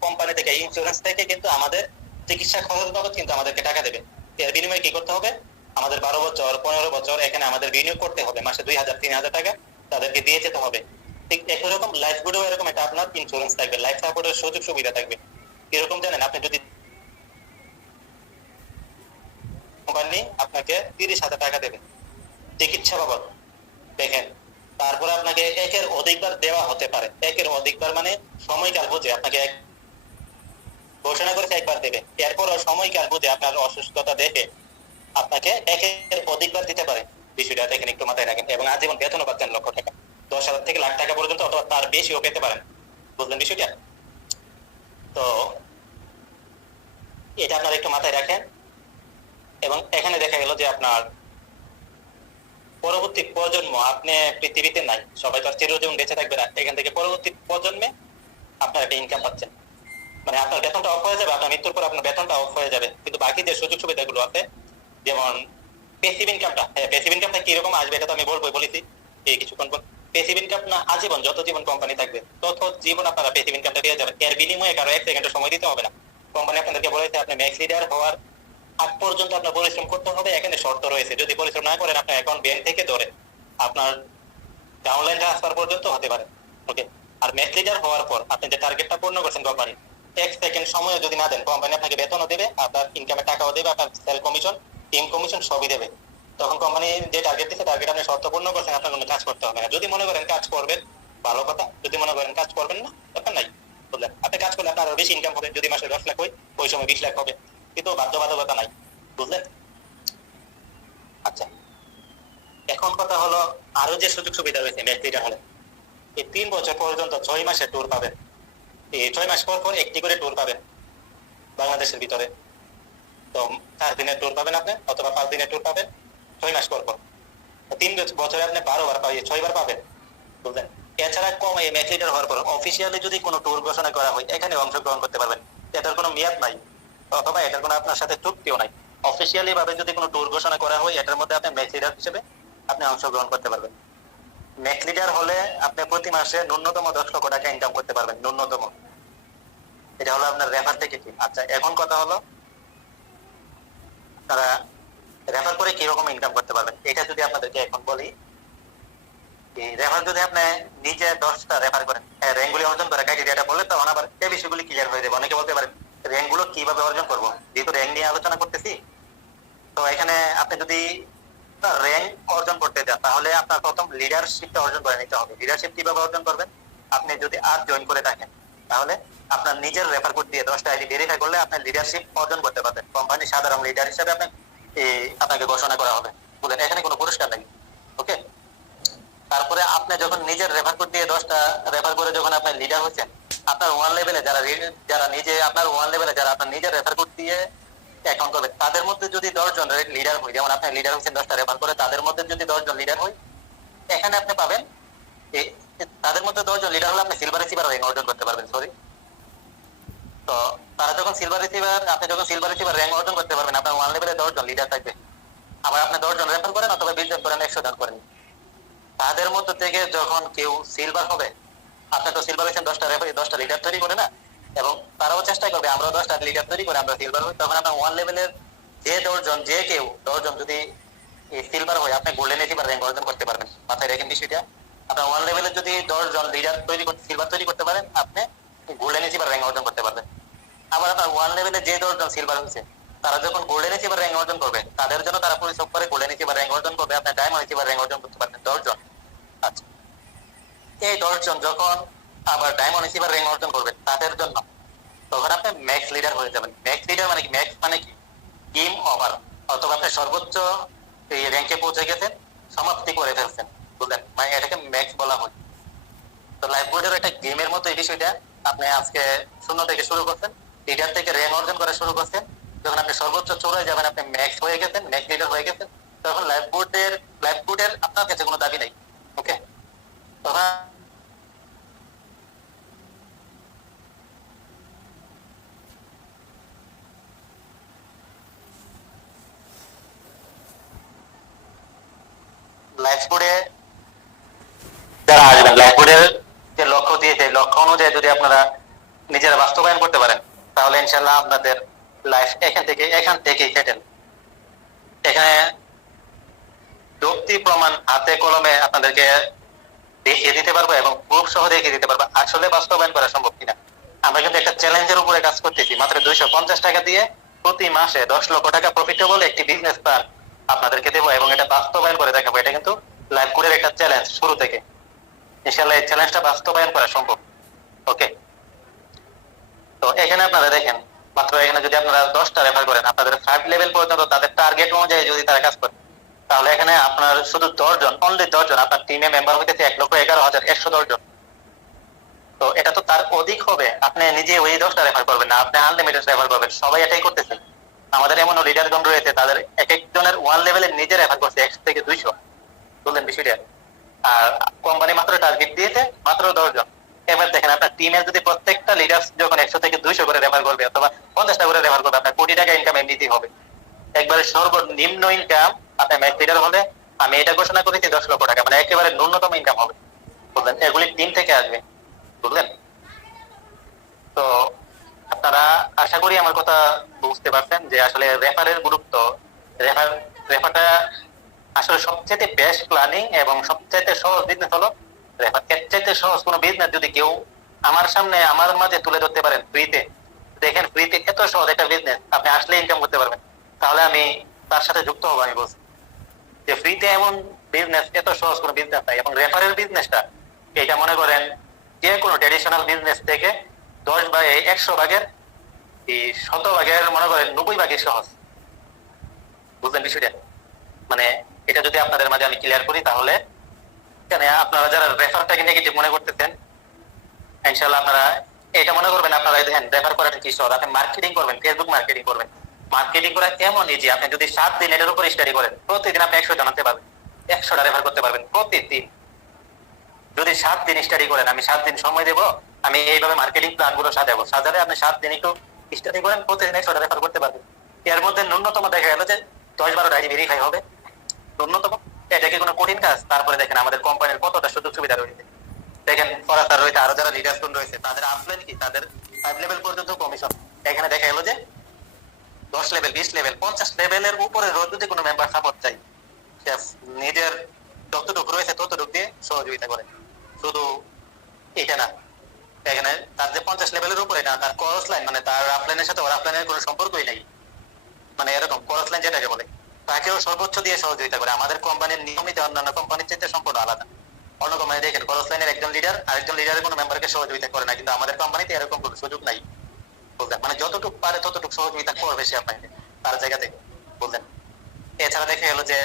কোম্পানি থেকে, ইন্স্যুরেন্স থেকে কিন্তু আমাদের চিকিৎসা খরচ বাবদ কিন্তু আমাদেরকে টাকা দেবে। এর বিনিময়ে কি করতে হবে, আমাদের 12 বছর 15 বছর এখানে আমাদের বিনিয়োগ করতে হবে, মাসে 2,000-3,000 টাকা তাদেরকে দিয়ে যেতে হবে। ঠিক একই রকম লাইফ বোর্ডেও এরকম একটা আপনার ইন্স্যুরেন্স থাকবে, লাইফ সাপোর্টের সুযোগ সুবিধা থাকবে। কিরকম জানেন, আপনি যদি কোম্পানি আপনাকে 30,000 টাকা দেবে চিকিৎসা বাবদ, দেখেন। তারপরে আপনাকে একের অধিকবার দেওয়া হতে পারে, একের অধিকবার মানে সময়কাল বুঝে আপনাকে ঘোষণা করেছে একবার দেবে, এরপরও সময়কাল বুঝে আপনার অসুস্থতা দেখে আপনাকে একের অধিকবার দিতে পারে। বিষয়টা দেখেন, একটু মাথায় রাখেন। এবং আজীবন বেতনও পাচ্ছেন লক্ষ টাকা, 10,000 থেকে লাখ টাকা পর্যন্ত, অথবা তার বেশিও পেতে পারেন, বুঝলেন বিষয়টা। তো এটা আপনারা একটু মাথায় রাখেন। এবং এখানে দেখা গেল যে আপনার পরবর্তী প্রজন্ম, আপনি পৃথিবীতে নাই, সবাই তো আর চিরজীবন বেঁচে থাকবে না, এখান থেকে পরবর্তী প্রজন্মে আপনার একটা ইনকাম পাচ্ছেন। মানে আপনার বেতনটা অফ হয়ে যাবে, আপনার মৃত্যুর পর আপনার বেতনটা অফ হয়ে যাবে, কিন্তু বাকি যে সুযোগ সুবিধাগুলো আছে, যেমন প্যাসিভ ইনকামটা, হ্যাঁ প্যাসিভ ইনকামটা কিরকম আসবে এটা তো আমি বলেছি এই কিছুক্ষণ পর। প্যাসিভ ইনকাম না আজীবন, যত জীবন কোম্পানি থাকবে তত জীবন আপনারা প্যাসিভ ইনকামটা পেয়ে যাবেন। এর বিনিময়ে কারো 1 সেকেন্ডের সময় দিতে হবে না। কোম্পানি আপনাদেরকে বলেছে আপনি ম্যাক্স লিডার হওয়ার আগ পর্যন্ত আপনার পরিশ্রম করতে হবে। এখানে শর্ত রয়েছে, যদি পরিশ্রম না করেন আপনার অ্যাকাউন্ট ব্যাংক থেকে ধরে আপনার ডাউনলাইন ট্রান্সফার পর্যন্ত হতে পারে। ওকে, আর ম্যাক্স লিডার হওয়ার পর আপনি যে টার্গেটটা পূর্ণ করছেন কোম্পানি, 1 সেকেন্ড সময় যদি না দেন, কোম্পানি আপনাকে বেতনও দেবে, আপনার ইনকামের টাকাও দেবে, আপনার সেল কমিশন, টিম কমিশন সবই দেবে। তখন কোম্পানি যে টার্গেট দিচ্ছে, টার্গেট আপনি শর্ত পূর্ণ করছেন, আপনার কোনো কাজ করতে হবে না। যদি মনে করেন কাজ করবেন, ভালো কথা। যদি মনে করেন কাজ করবেন না, ব্যাপার নাই, বুঝলেন। আপনি কাজ করলে আপনার আরো বেশি ইনকাম হবে। যদি মাসে 10 লাখ হয়, ওই সময় 20 লাখ হবে, কিন্তু বাধ্যবাধকতা নাই, বুঝলেন। আচ্ছা, এখন কথা হলো আরো যে সুযোগ সুবিধা রয়েছে ম্যাক্স লিডার হলে, এই 3 বছর পর্যন্ত 6 মাসে ট্যুর পাবেন। এই 6 মাস পর পর একটি করে ট্যুর পাবেন বাংলাদেশের ভিতরে। তো 4 দিনের ট্যুর পাবেন আপনি, অথবা 5 দিনের ট্যুর পাবেন 6 মাস পর পর। 3 বছরে আপনি 12 বার পাবেন, 6 বার পাবেন, বুঝলেন। এছাড়া কম এই ম্যাচ লিডার হওয়ার পর অফিসিয়ালি যদি কোনো ট্যুর ঘোষণা করা হয়, এখানে অংশগ্রহণ করতে পারবেন। এটার কোনো মেয়াদ নাই, অথবা এটার কোনো আপনার সাথে চুক্তিও নাই। অফিসিয়ালি ভাবে যদি কোনো ট্যুর ঘোষণা করা হয়, এটার মধ্যে আপনি ম্যাচ লিডার হিসেবে আপনি অংশগ্রহণ করতে পারবেন। ম্যাচ লিডার হলে আপনি প্রতি মাসে ন্যূনতম 10 লক্ষ টাকা ইনকাম করতে পারবেন, ন্যূনতম। এটা হলো আপনার রেফার থেকে কি। আচ্ছা, এখন কথা হলো তারা রেফার করে কিরকম ইনকাম করতে পারবেন, এটা যদি আপনাদেরকে এখন বলি। রেফার যদি আপনি নিজে 10টা রেফার করেন, র্যাঙ্কগুলি অর্জন করে ক্রাইটেরিয়াটা বললে তখন আবার এই বিষয়গুলি ক্লিয়ার হয়ে যাবে। অনেকে বলতে পারেন র্যাঙ্কগুলো কিভাবে অর্জন করব, যেহেতু র্যাঙ্ক নিয়ে আলোচনা করতেছি। তো এখানে আপনি যদি র্যাঙ্ক অর্জন করতে চান, তাহলে আপনার প্রথম লিডারশিপটা অর্জন করে নিতে হবে। লিডারশিপ কিভাবে অর্জন করবেন, আপনি যদি আজ জয়েন করে থাকেন, তাহলে আপনার নিজের রেফার কোড দিয়ে 10টা আইডি ভেরিফাই করলে আপনি লিডারশিপ অর্জন করতে পারবেন। কোম্পানি সাধারণ লিডার হিসেবে আপনাকে ঘোষণা করা হবে, বুঝলেন। এখানে কোনো পুরস্কার নেই। ওকে, তারপরে আপনি যখন নিজের রেফার কোড দিয়ে 10টা রেফার করে যখন আপনি লিডার হচ্ছেন, আপনার ওয়ান লেভেলে যারা নিজে আপনার ওয়ান লেভেলে যারা আপনার নিজের রেফার কোড দিয়ে অ্যাকাউন্ট করবে, তাদের মধ্যে যদি 10 জন লিডার হয়, যেমন আপনি লিডার হচ্ছেন 10টা রেফার করে, তাদের মধ্যে যদি 10 জন লিডার হয়, এখানে আপনি পাবেন তাদের মধ্যে 10 জন লিডার হলে আপনি সিলভার রিসিভার র্যাঙ্ক অর্জন করতে পারবেন। সরি, তো তারা যখন সিলভার রিসিভার, আপনি যখন সিলভার রিসিভার র্যাঙ্ক অর্জন করতে পারবেন, আপনার ওয়ান লেভেলে 10 জন লিডার থাকবে। আবার আপনি 10 জন রেফার করেন, অথবা 20 জন করেন, 100 জন করেন, তাদের মধ্যে থেকে যখন কেউ সিলভার হবে, আপনি তো সিলভার হয়েছেন 10টা রেফারি 10টা লিডার তৈরি করে না, এবং তারাও চেষ্টা করবে আমরা 10টা লিডার তৈরি করে আমরা সিলভার হই। তখন আপনার ওয়ান লেভেলের যে 10 জন, যে কেউ 10 জন যদি সিলভার হয়, আপনি গোল্ডেন রিসিভার র্যাঙ্ক অর্জন করতে পারবেন। মাথায় রাখেন বিষয়টা। আপনার ওয়ান লেভেলে যদি 10 জন লিডার তৈরি করতে, সিলভার তৈরি করতে পারেন, আপনি গোল্ডেন রিসিভার র্যাঙ্ক অর্জন করতে পারবেন। আবার আপনার ওয়ান লেভেলে যে 10 জন সিলভার হয়েছে, তারা যখন গোল্ডেন রিসিভার র্যাঙ্ক অর্জন করবে, তাদের জন্য তারা পরিশ্রম করে গোল্ডেন রিসিভার র্যাঙ্ক অর্জন করবে, আপনি ডায়মন্ড রিসিভার র্যাঙ্ক অর্জন করতে পারবেন 10 জন। আচ্ছা, এই 10 জন যখন আবার ডায়মন্ড রিসিভার র্যাঙ্ক অর্জন করবেন, তাদের জন্য তখন আপনি ম্যাক্স লিডার হয়ে যাবেন। ম্যাক্স লিডার মানে কি? ম্যাক্স মানে কি? গেম ওভার, অথবা আপনি সর্বোচ্চ এই র্যাঙ্কে পৌঁছে গেছেন, সমাপ্তি করে ফেলছেন, বুঝলেন, মানে এটাকে ম্যাক্স বলা হয়। তো লাইফ বোর্ডের একটা গেমের মতো এই বিষয়টা। আপনি আজকে 0 থেকে শুরু করছেন, লিডার থেকে র্যাঙ্ক অর্জন করা শুরু করছেন, যখন আপনি সর্বোচ্চ চূড়ায় যাবেন, আপনি ম্যাক্স হয়ে গেছেন, ম্যাক্স লিডার হয়ে গেছেন, তখন লাইফ বোর্ডের আপনার কাছে কোনো দাবি নেই। ওকে, তখন লাইফ বোর্ডে যারা আসবেন, লাইফ বোর্ডের যে লক্ষ্য দিয়েছে, লক্ষ্য অনুযায়ী যদি আপনারা নিজেরা বাস্তবায়ন করতে পারেন, তাহলে ইনশাল্লাহ আপনাদের লাইফ এখান থেকেই সেটেল। এখানে যুক্তি প্রমাণ হাতে কলমে আপনাদেরকে দেখিয়ে দিতে পারবো, এবং খুব সহজে দেখিয়ে দিতে পারবো আসলে বাস্তবায়ন করা সম্ভব কিনা। আমরা কিন্তু একটা চ্যালেঞ্জের উপরে কাজ করতেছি। মাত্র 250 টাকা দিয়ে প্রতি মাসে 10 লক্ষ টাকা প্রফিটেবল একটি বিজনেস প্ল্যান আপনাদেরকে দেবো, এবং এটা বাস্তবায়ন করে দেখাবো। এটা কিন্তু লাইফ কোডের একটা চ্যালেঞ্জ শুরু থেকে। ইনশাআল্লাহ এই চ্যালেঞ্জটা বাস্তবায়ন করা সম্ভব। ওকে, তো এখানে আপনারা দেখেন, মাত্র এখানে যদি আপনারা 10টা রেফার করেন, আপনাদের 5 লেভেল পর্যন্ত তাদের টার্গেট অনুযায়ী যদি তারা কাজ করে, তাহলে এখানে আপনার শুধু 10 জন, অনলি 10 জন, আপনার টিমে মেম্বার হইতেছে 1,11,110 জন। তো এটা তো তার অধিক হবে। আপনি নিজে ওই 10টা রেফার করবেন না, আপনি আনলিমিটেড রেফার করবেন, সবাই এটাই করতেছে। আমাদের এমন লিডারগণ রয়েছে তাদের এক একজনের ওয়ান লেভেলে নিজে রেফার করছে 100 থেকে 200, বললেন বিষয়টা। আর কোম্পানি মাত্র টার্গেট দিয়েছে মাত্র 10 জন। এবার দেখেন আপনার টিমের যদি প্রত্যেকটা লিডার যখন 100 থেকে 200 করে রেফার করবে অথবা 50টা করে রেফার করবে, আপনার কোটি টাকা ইনকাম এমনিতেই হবে। একবারে সর্বনিম্ন ইনকাম আপনার ম্যাচ লিডার হলে আমি এটা ঘোষণা করেছি 10 লক্ষ টাকা, মানে একেবারে ন্যূনতম ইনকাম হবে, বুঝলেন। এগুলি টিম থেকে আসবে, বুঝলেন। তো আপনারা আশা করি আমার কথা বুঝতে পারছেন যে আসলে রেফারের গুরুত্ব। রেফার রেফারটা আসলে সবচেয়ে বেস্ট প্ল্যানিং এবং সবচেয়ে সহজ বিজনেস হলো রেফার। এর চাইতে সহজ কোনো বিজনেস যদি কেউ আমার সামনে আমার মাঝে তুলে ধরতে পারেন ফ্রিতে, দেখেন ফ্রিতে এত সহজ একটা বিজনেস আপনি আসলে ইনকাম করতে পারবেন, তাহলে আমি তার সাথে যুক্ত হবো। আমি বলছি যে ফ্রিতে এমন বিজনেস, এত সহজ কোনো বিজনেস নাই। এবং রেফারেল বিজনেসটা এটা মনে করেন যে কোনো ট্রেডিশনাল বিজনেস থেকে 10 ভাগের 100 ভাগের মনে করেন 90 ভাগই সহজ, বুঝলেন বিষয়টা। মানে এটা যদি আপনাদের মাঝে আমি ক্লিয়ার করি তাহলে কেন আপনারা যারা রেফারটাকে নেগেটিভ মনে করতেছেন, ইনশাআল্লাহ আপনারা এটা মনে করবেন আপনারা দেখেন রেফার করাটা কি সহজ। আপনি মার্কেটিং করবেন, ফেসবুক মার্কেটিং করবেন। মার্কেটিং করা এমন ইজি, আপনি যদি 7 দিন এটার উপর স্টাডি করেন প্রতিদিন আপনি 100 জানাতে পারবেন, 100টা রেফার করতে পারবেন প্রতিদিন। যদি 7 দিন স্টাডি করেন, আমি 7 দিন সময় দেবো, আমি এইভাবে মার্কেটিং প্ল্যান গুলো সাজাবো, সাজালে আপনি 7 দিন একটু স্টাডি করেন, প্রতিদিন 100টা রেফার করতে পারবেন। এর মধ্যে ন্যূনতম দেখা গেল যে 10-12টা আইডি ভেরিফাই হবে, ন্যূনতম। এটা কি কোনো কঠিন কাজ? তারপরে দেখেন আমাদের কোম্পানির কতটা সুযোগ সুবিধা রয়েছে। দেখেন ফরাসার রয়েছে, আরো যারা লিডারগণ রয়েছে তাদের আপলাইন কি, তাদের 5 লেভেল পর্যন্ত কমিশন। এখানে দেখা গেল যে 10 লেভেল, 20 লেভেল, 50 লেভেলের উপরে যদি কোনো মেম্বার সাপোর্ট চাই, সে নিজের যতটুকু রয়েছে ততটুকু দিয়ে সহযোগিতা করে। শুধু এটা না, এখানে তার যে 50 লেভেলের উপরে না, তার ক্রস লাইন মানে তার আপলাইনের সাথে ওর আপলাইনের কোনো সম্পর্কই নেই, মানে এরকম ক্রস লাইন যেটাকে বলে, তাকেও সর্বোচ্চ দিয়ে সহযোগিতা করে। আমাদের কোম্পানির নিয়মিত অন্যান্য কোম্পানির চাইতে সম্পূর্ণ আলাদা। অন্য কোম্পানি দেখেন ক্রস লাইনের একজন লিডার আরেকজন লিডারের কোনো মেম্বারকে সহযোগিতা করে না, কিন্তু আমাদের কোম্পানিতে এরকম কোনো সুযোগ নাই, বুঝলেন। মানে যতটুকু পারে ততটুকু সহযোগিতা করবে সে আপনাকে তার জায়গা থেকে, বুঝলেন। এছাড়া দেখে গেল যে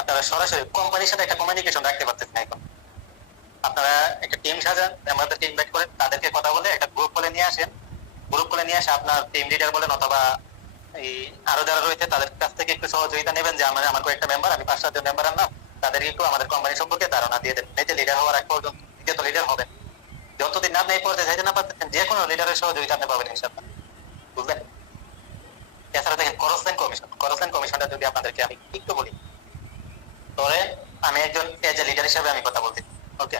আপনারা সরাসরি কোম্পানির সাথে একটা কমিউনিকেশন রাখতে পারতেছেন। এখন আপনারা একটা টিম সাজান, আমাদের টিম ব্যাক করেন, তাদেরকে কথা বলে একটা গ্রুপ করে নিয়ে আসেন। গ্রুপ করে নিয়ে আসে আপনার টিম লিডার বলেন অথবা এই আরো যারা রয়েছে তাদের কাছ থেকে একটু সহযোগিতা নেবেন, যে আমার কয়েকটা মেম্বার, আমি 5-7 জন মেম্বার আনলাম, তাদেরকে একটু আমাদের কোম্পানি সম্পর্কে ধারণা দিয়ে দেন। নিজে লিডার হওয়ার এক পর্যন্ত নিজে তো লিডার হবেন, যতদিন আপনি এই পর্যায়ে যাইতে না পারতেছেন যে কোনো লিডারের সহযোগিতা আপনি পাবেন ইনশাআল্লাহ, বুঝলেন। এছাড়া দেখেন করসলাইন কমিশন, করসলাইন কমিশনটা যদি আপনাদেরকে আমি একটু বলি, তবে আমি একজন এজ এ লিডার হিসেবে আমি কথা বলতে, ওকে।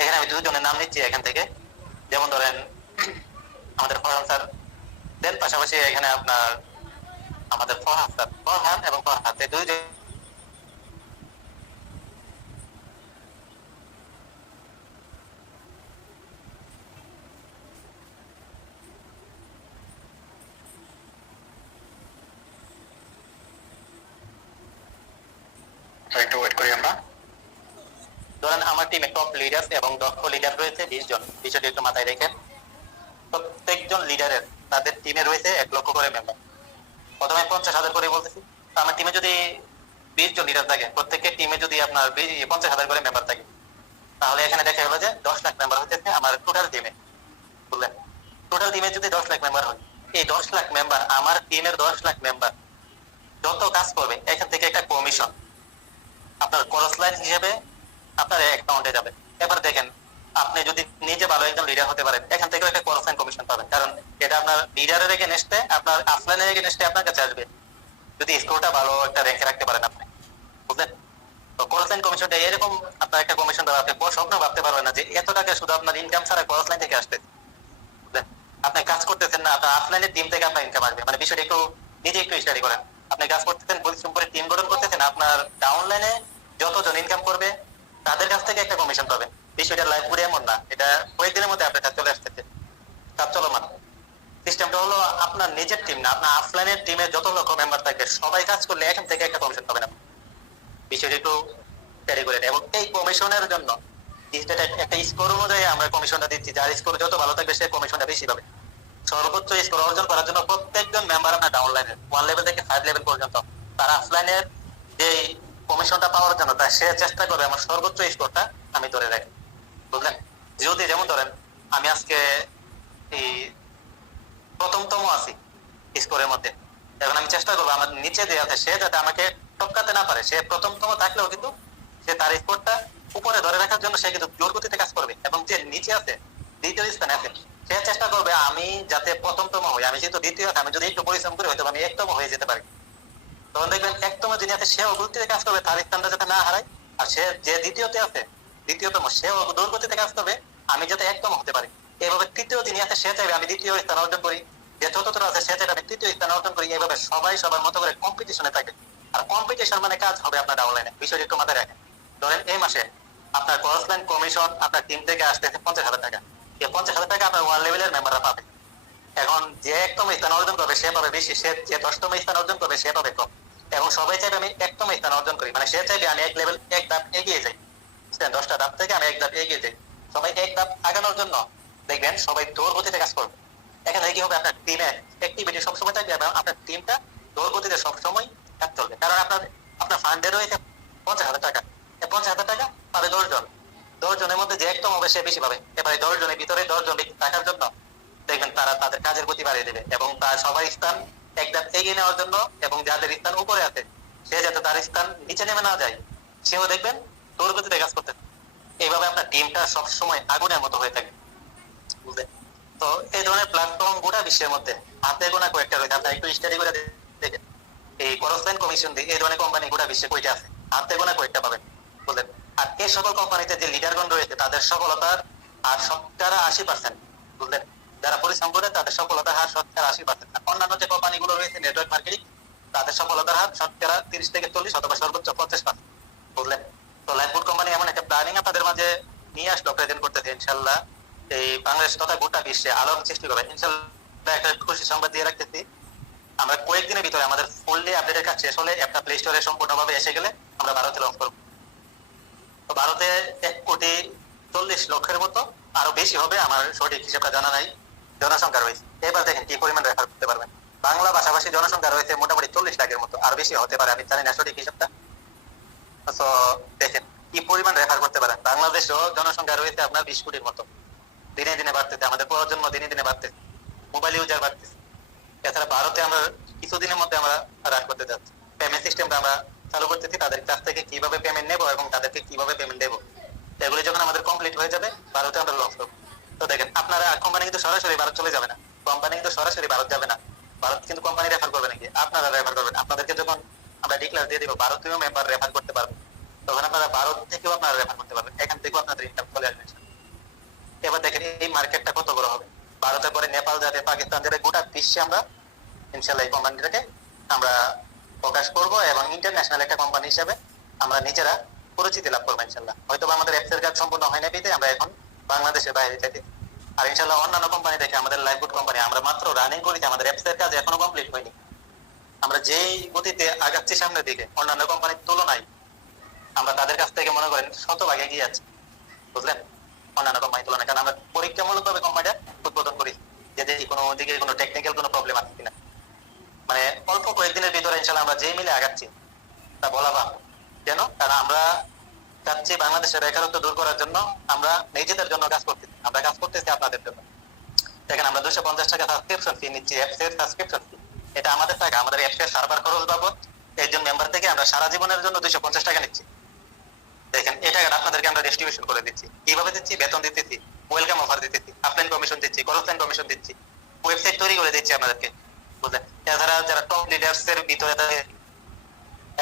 এখানে আমি 2 জনের নাম নিচ্ছি এখান থেকে, যেমন ধরেন আমাদের ফরহান স্যার, দেন পাশাপাশি এখানে আপনার আমাদের ফরহান স্যার, ফরহান এবং ফরহাদ, এই 2 জন একটু ওয়েট করি আমরা। ধরেন আমার টিমে টপ লিডার এবং দক্ষ লিডার রয়েছে 20 জন, বিষয়টি একটু মাথায় রেখেন। প্রত্যেকজন লিডারের তাদের টিমে রয়েছে 1 লক্ষ করে মেম্বার, প্রথমে 50,000 করে বলতেছি। আমার টিমে যদি 20 জন লিডার থাকে, প্রত্যেকের টিমে যদি আপনার 50,000 করে মেম্বার থাকে, তাহলে এখানে দেখা গেল যে 10 লাখ মেম্বার হচ্ছে আমার টোটাল টিমে, বুঝলেন। টোটাল টিমে যদি 10 লাখ মেম্বার হয়, এই 10 লাখ মেম্বার, আমার টিমের 10 লাখ মেম্বার যত কাজ করবে এখান থেকে একটা কমিশন আপনার ক্রস লাইন হিসেবে আপনার অ্যাকাউন্টে যাবে। এবার দেখেন আপনি যদি নিজে ভালো একজন লিডার হতে পারেন, এখান থেকেও একটা ক্রস লাইন কমিশন পাবেন, কারণ এটা আপনার লিডারের এগেইনস্টে, আপনার আফলাইনের এগেইনস্টে আপনার কাছে আসবে যদি স্কোরটা ভালো একটা র্যাঙ্কে রাখতে পারেন আপনি, বুঝলেন। তো ক্রস লাইন কমিশনটা এরকম আপনার একটা কমিশন দেওয়া, আপনি স্বপ্ন ভাবতে পারবেন না যে এত টাকা শুধু আপনার ইনকাম ছাড়া ক্রস লাইন থেকে আসতে, বুঝলেন। আপনি কাজ করতেছেন না, আপনার আফলাইনের টিম থেকে আপনার ইনকাম আসবে, মানে বিষয়টা একটু নিজে একটু স্টাডি করেন। আপনি কাজ করতেছেন, পরিশ্রম করে টিম গঠন করতেছেন, আপনার ডাউনলাইনে যতজন ইনকাম করবে তাদের কাছ থেকে একটা কমিশন পাবেন। বিষয়টা লাইফ পুরো এমন না, এটা কয়েকদিনের মধ্যে আপনার কাজ চলে আসতেছে, কাজ চলমান। সিস্টেমটা হলো আপনার নিজের টিম না, আপনার অফলাইনের টিমে যত লক্ষ মেম্বার থাকে সবাই কাজ করলে এখান থেকে একটা কমিশন পাবেন আপনি, বিষয়টা একটু ক্যারি করে নেয়। এবং এই কমিশনের জন্য একটা স্কোর অনুযায়ী আমরা কমিশনটা দিচ্ছি, যার স্কোর যত ভালো থাকবে সে কমিশনটা বেশি পাবে। সর্বোচ্চ স্কোর অর্জন করার জন্য প্রত্যেকজন মেম্বার আপনার ডাউনলাইনের 1 লেভেল থেকে 5 লেভেল পর্যন্ত তার অফলাইনের যে কমিশনটা পাওয়ার জন্য সে চেষ্টা করবে আমার সর্বোচ্চ স্কোরটা আমি ধরে রাখি, বুঝলেন। যদি যেমন ধরেন আমি আজকে এই প্রথমতম আছি স্কোরের মধ্যে, এখন আমি চেষ্টা করবো আমার নিচে যে আছে সে যাতে আমাকে টপকাতে না পারে। সে প্রথমতম থাকলেও কিন্তু সে তার স্কোরটা উপরে ধরে রাখার জন্য সে কিন্তু জোর গতিতে কাজ করবে, এবং যে নিচে আছে দ্বিতীয় স্থানে আছে সে চেষ্টা করবে আমি যাতে প্রথমতম হই। আমি যেহেতু দ্বিতীয়, আমি যদি একটু পরিশ্রম করি হয়তো আমি একতম হয়ে যেতে পারি। তখন দেখবেন একতম যিনি আছে সেও গতিতে কাজ করবে তার স্থানটা যাতে না হারায়, আর সে যে দ্বিতীয়তে আছে দ্বিতীয়তম সেও দৌড় গতিতে কাজ করবে আমি যাতে একদম হতে পারি। এইভাবে তৃতীয় যিনি আছে সে চাইবে আমি দ্বিতীয় স্থান অর্জন করি, যে চতুর্থ আছে সে চাইবে আমি তৃতীয় স্থান অর্জন করি। এইভাবে সবাই সবার মতো করে কম্পিটিশনে থাকে। আর কম্পিটিশন মানে কাজ হবে আপনার অনলাইনে, বিষয়টি একটু মাথায় রাখেন। ধরেন এই মাসে আপনার ক্রসলাইন কমিশন আপনার টিম থেকে আসতেছে 50,000 টাকা। এই 50,000 টাকা আপনার ওয়ান লেভেলের মেম্বাররা পাবে। এখন যে একতম স্থান অর্জন করবে সে পাবে বেশি, সে যে 10তম স্থান অর্জন করবে সে পাবে কম। এবং সবাই চাইবে আমি একতম স্থান অর্জন করি, মানে সে চাইবে আমি এক লেভেল এক ধাপ এগিয়ে যাই, 10টা ধাপ থেকে আমি এক ধাপ এগিয়ে যাই। সবাই এক ধাপ আগানোর জন্য দেখবেন সবাই দৌড় গতিতে কাজ করবে। এখানে কি হবে আপনার টিমে অ্যাক্টিভিটি সবসময় থাকবে এবং আপনার টিমটা দৌড় গতিতে সবসময় কাজ চলবে। কারণ আপনার আপনার ফান্ডে রয়েছে 50,000 টাকা, 50,000 টাকা পাবে 10 জন। 10 জনের মধ্যে যে একদম হবে সে বেশি পাবে। এবারে 10 জনের ভিতরে 10 জন ব্যক্তি থাকার জন্য দেখবেন তারা তাদের কাজের গতি বাড়িয়ে দেবে এবং তার সবার স্থান একদম এগিয়ে নেওয়ার জন্য, এবং যাদের স্থান উপরে আছে সে যাতে তার স্থান নিচে নেমে না যায় সেও দেখবেন দৌড় গতিতে কাজ করতে। এইভাবে আপনার টিমটা সবসময় আগুনের মতো হয়ে থাকে, বুঝলেন? তো এই ধরনের প্ল্যাটফর্ম গোটা বিশ্বের মধ্যে হাতে গোনা কয়েকটা রয়েছে। আপনার একটু স্টাডি করে দেখেন এই ক্রসলাইন কমিশন দিয়ে এই ধরনের কোম্পানি গোটা বিশ্বে কয়টা আছে, হাতে গোনা কয়েকটা পাবেন, বুঝলেন? আর এই সকল কোম্পানিতে যে লিডারগণ রয়েছে তাদের সফলতার আর 80%, বুঝলেন? যারা পরিশ্রম করে তাদের সফলতার হার 80%। অন্যান্য যে কোম্পানিগুলো রয়েছে নেটওয়ার্ক মার্কেটিং তাদের সফলতার হার 30 থেকে 40 অথবা সর্বোচ্চ 50%, বুঝলেন? তো লাইফবুট কোম্পানি এমন একটা প্ল্যানিং আপনাদের মাঝে নিয়ে আসলো, প্রেজেন্ট করতেছে। ইনশাল্লাহ এই বাংলাদেশ তথা গোটা বিশ্বে আলোড়ন সৃষ্টি করবে। ইনশাল্লাহ একটা খুশি সংবাদ দিয়ে রাখতেছি, আমরা কয়েকদিনের ভিতরে আমাদের ফুললি আপডেটের কাজ শেষ হলে একটা প্লে স্টোরে সম্পূর্ণভাবে এসে গেলে আমরা ভারতে লঞ্চ করবো। তো ভারতে 1,40,00,000 মতো, আরো বেশি হবে আমার সঠিক হিসাবটা জানা নাই, জনসংখ্যা রয়েছে। এবার দেখেন কি পরিমাণ রেফার করতে পারবেন। বাংলা ভাষাভাষী জনসংখ্যা রয়েছে মোটামুটি 40 লাখের মতো, আরো বেশি হতে পারে, আমি জানি না সঠিক হিসাবটা। তো দেখেন কি পরিমাণ রেফার করতে পারেন। বাংলাদেশেও জনসংখ্যা রয়েছে আপনার 20 কোটির মতো, দিনে দিনে বাড়তেছে, আমাদের প্রজন্ম দিনে দিনে বাড়তেছে, মোবাইল ইউজার বাড়তেছে। এছাড়া ভারতে আমরা কিছুদিনের মধ্যে আমরা রান করতে যাচ্ছি, পেমেন্ট সিস্টেমটা আমরা চালু করতেছি। তাদের কাছ থেকে কিভাবে পেমেন্ট নেবো এবং তাদেরকে কিভাবে পেমেন্ট দেবো এগুলি যখন আমাদের কমপ্লিট হয়ে যাবে ভারতে আমরা লঞ্চ করবো। তো দেখেন আপনারা কোম্পানি কিন্তু সরাসরি ভারত চলে যাবে না, কোম্পানি কিন্তু সরাসরি ভারত যাবে না, ভারত কিন্তু কোম্পানি রেফার করবে নাকি আপনারা রেফার করবেন। আপনাদেরকে যখন আমরা ডিক্লেয়ার দিয়ে দিব ভারতীয় মেম্বার রেফার করতে পারবে, তখন আপনারা ভারত থেকেও আপনারা রেফার করতে পারবেন, এখান থেকেও আপনাদের ইনকাম চলে আসবে। এবার দেখেন এই মার্কেটটা কত বড় হবে। ভারতের পরে নেপাল যাবে, পাকিস্তান যাবে, গোটা বিশ্বে আমরা ইনশাল্লাহ এই কোম্পানিটাকে আমরা প্রকাশ করবো এবং ইন্টারন্যাশনাল একটা কোম্পানি হিসেবে আমরা নিজেরা পরিচিতি লাভ করবো ইনশাল্লাহ। হয়তো আমাদের অ্যাপসের কাজ সম্পূর্ণ হয় না পেতে আমরা এখন বাংলাদেশের বাইরে যেতে, আর ইনশাল্লাহ অন্যান্য কোম্পানি দেখে আমাদের লাইফবুট কোম্পানি আমরা মাত্র রানিং করেছি, আমাদের অ্যাপসের কাজ এখনো কমপ্লিট হয়নি। আমরা যেই গতিতে আগাচ্ছি সামনের দিকে অন্যান্য কোম্পানির তুলনায় আমরা তাদের কাছ থেকে মনে করেন শতভাগ এগিয়ে যাচ্ছি, বুঝলেন? অন্যান্য কোম্পানির তুলনায়, কারণ আমরা পরীক্ষামূলক ভাবে কোম্পানিটা উদ্বোধন করি যে দেখি কোনো দিকে কোনো টেকনিক্যাল কোনো প্রবলেম আছে কিনা। মানে অল্প কয়েকদিনের ভিতরে ইনশাল্লাহ আমরা যে মিলে আগাচ্ছি তা বলা বা কেন, কারণ আমরা চাচ্ছি বাংলাদেশের বেকারত্ব দূর করার জন্য। আমরা নিজেদের জন্য কাজ করতেছি, আমরা কাজ করতেছি আপনাদের জন্য। দেখেন আমরা 250 টাকা সাবস্ক্রিপশন ফি নিচ্ছি, অ্যাপসের সাবস্ক্রিপশন ফি। এটা আমাদের টাকা, আমাদের অ্যাপসের সার্ভার খরচ বাবদ একজন মেম্বার থেকে আমরা সারা জীবনের জন্য 250 টাকা নিচ্ছি। দেখেন এই টাকাটা আপনাদেরকে আমরা ডিস্ট্রিবিউশন করে দিচ্ছি। কিভাবে দিচ্ছি? বেতন দিতেছি, ওয়েলকাম অফার দিতেছি, আপলাইন কমিশন দিচ্ছি, ক্রসলাইন কমিশন দিচ্ছি, ওয়েবসাইট তৈরি করে দিচ্ছি আপনাদেরকে, বুঝলেন? এছাড়া যারা টপ লিডার্স এর ভিতরে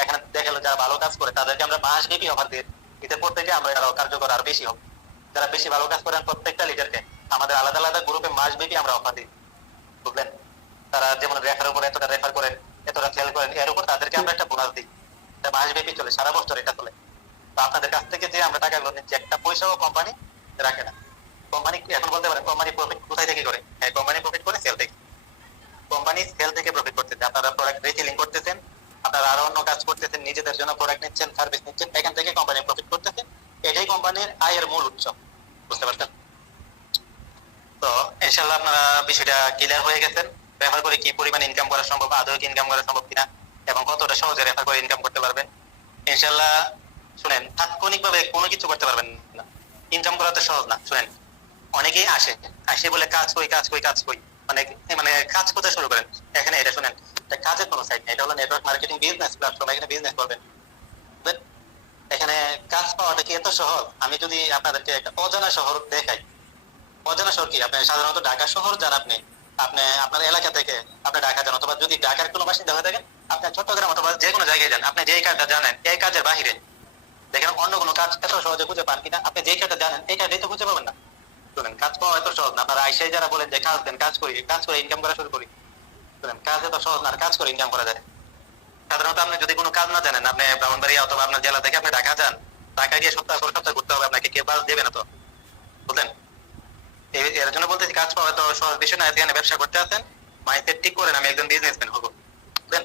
এখানে দেখালো যারা ভালো কাজ করে তাদেরকে আমরা মাসব্যাপী অফার দিয়ে এতে প্রত্যেকে আমরা আরো কার্যকর আরো বেশি হবে। যারা বেশি ভালো কাজ করেন প্রত্যেকটা লিডারকে আমাদের আলাদা আলাদা গ্রুপে মাসব্যাপী আমরা অফার দিই, বুঝলেন? তারা যেমন রেফার উপরে এতটা রেফার করেন, এতটা সেল করেন, এর উপর তাদেরকে আমরা একটা বোনাস দিই। এটা মাসব্যাপী চলে, সারা বছর এটা চলে। তো আপনাদের কাছ থেকে যে আমরা টাকাগুলো নিচ্ছি একটা পয়সাও কোম্পানি রাখে না। কোম্পানি এখন বলতে পারেন কোম্পানি প্রফিট কোথায় থেকে করে? হ্যাঁ, কোম্পানি প্রফিট করে সেল থেকে। কোম্পানি সেল থেকে প্রফিট করতেছে, আপনারা প্রোডাক্ট রিসেলিং করতেছেন, আপনারা আরো অন্য কাজ করতেছেন, নিজেদের জন্য প্রোডাক্ট নিচ্ছেন, সার্ভিস নিচ্ছেন, এখান থেকে কোম্পানি প্রফিট করতেছে। এটাই কোম্পানির আয়ের মূল উৎস, বুঝতে পারছেন? তো ইনশাআল্লাহ আপনারা বিষয়টা ক্লিয়ার হয়ে গেছেন। রেফার করে কি পরিমাণ ইনকাম করা সম্ভব, আদৌ কি ইনকাম করা সম্ভব কিনা, এবং কতটা সহজে রেফার করে ইনকাম করতে পারবেন। ইনশাআল্লাহ শুনেন, তাৎক্ষণিকভাবে কোনো কিছু করতে পারবেন না, ইনকাম করা তো সহজ না। শুনেন, অনেকেই আসে বলে কাজ কই কাজ কই কাজ কই, মানে মানে কাজ করতে শুরু করেন। এখানে এটা শুনেন, এটা কাজের কোনো সাইট না, এটা হলো নেটওয়ার্ক মার্কেটিং বিজনেস প্ল্যাটফর্ম। এখানে বিজনেস করবেন। বুঝলেন? এখানে কাজ পাওয়াটা কি এত সহজ? আমি যদি আপনাদেরকে একটা অজানা শহর দেখাই, অজানা শহর কি, আপনি সাধারণত ঢাকা শহর যান, আপনি আপনি আপনার এলাকা থেকে আপনি ঢাকা যান, অথবা যদি ঢাকার কোনো বাসিন্দা হয়ে থাকেন আপনি চট্টগ্রাম অথবা যে কোনো জায়গায় যান, আপনি যেই কাজটা জানেন এই কাজের বাহিরে দেখেন অন্য কোনো কাজ এত সহজে খুঁজে পান কিনা। আপনি যেই কাজটা জানেন এই কাজটাই তো খুঁজে পাবেন না। শুনেন, কাজ পাওয়া এত সহজ না। আপনারা আইসাই যারা বলেন যে কাজ দেন, কাজ করে ইনকাম করা শুরু করি, শুনেন কাজ এত সহজ না, আর কাজ করে ইনকাম করা যায়। সাধারণত আপনি যদি কোনো কাজ না জানেন, আপনি ব্রাহ্মণবাড়িয়া অথবা আপনার জেলা থেকে আপনি ঢাকা যান, ঢাকা গিয়ে সপ্তাহ পর সপ্তাহ ঘুরতে হবে আপনাকে, কেউ কাজ দেবে না তো। বুঝলেন? এর জন্য বলতেছি কাজ পাওয়া তো সহজ বিষয় না। এখানে ব্যবসা করতে আছেন, মাইন্ডসেট ঠিক করেন আমি একজন বিজনেসম্যান হবো। বুঝলেন?